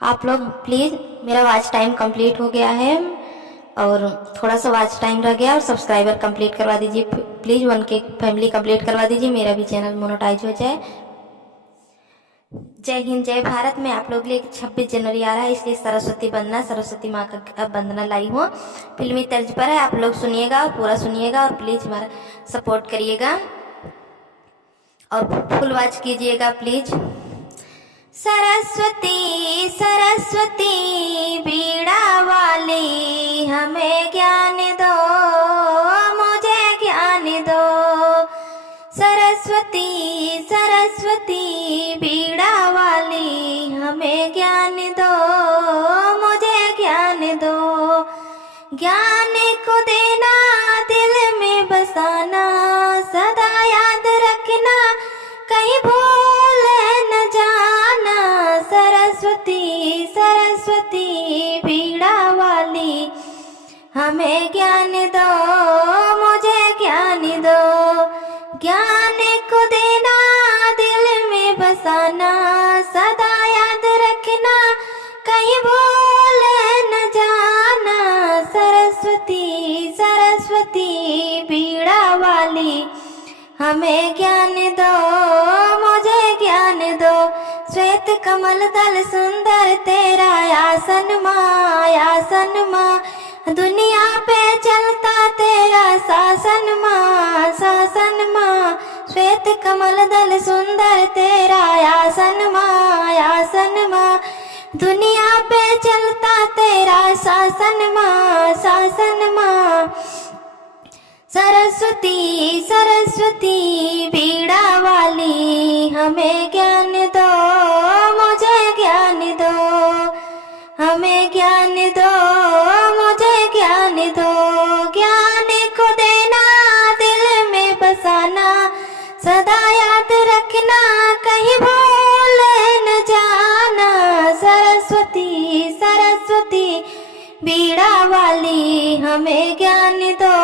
आप लोग प्लीज़, मेरा वॉच टाइम कंप्लीट हो गया है और थोड़ा सा वॉच टाइम रह गया और सब्सक्राइबर कंप्लीट करवा दीजिए प्लीज़। 1K फैमिली कंप्लीट करवा दीजिए, मेरा भी चैनल मोनेटाइज हो जाए। जय हिंद, जय भारत। मैं आप लोग लिए 26 जनवरी आ रहा है, इसलिए सरस्वती वंदना, सरस्वती माँ का वंदना लाई हूँ। फिल्मी तर्ज पर है, आप लोग सुनिएगा और पूरा सुनिएगा और प्लीज़ हमारा सपोर्ट करिएगा और फुल वॉच कीजिएगा प्लीज़। सरस्वती सरस्वती बीड़ा वाली हमें ज्ञान दो, मुझे ज्ञान दो। सरस्वती सरस्वती बीड़ा वाली हमें ज्ञान दो, मुझे ज्ञान दो। ज्ञान को देना, दिल में बसाना, सदा याद रखना, कहीं भूल न जाना। सरस्वती सरस्वती बीड़ा वाली हमें ज्ञान दो, मुझे ज्ञान दो। ज्ञान को देना, दिल में बसाना, सदा याद रखना, कहीं भूल न जाना। सरस्वती सरस्वती बीड़ा वाली हमें ज्ञान दो, मुझे ज्ञान दो। श्वेत कमल दल सुंदर तेरा आसन माँ, आसन माँ। दुनिया पे चलता तेरा शासन माँ, शासन माँ। श्वेत कमल दल सुंदर तेरा आसन माँ, आसन माँ। दुनिया पे चलता तेरा शासन माँ, शासन माँ। सरस्वती सरस्वती बीड़ा वाली हमें ज्ञान दो, मुझे ज्ञान दो। हमें ज्ञान दो, मुझे ज्ञान दो। ज्ञान को देना, दिल में बसाना, सदा याद रखना, कहीं भूल न जाना। सरस्वती सरस्वती बीड़ा वाली हमें ज्ञान दो,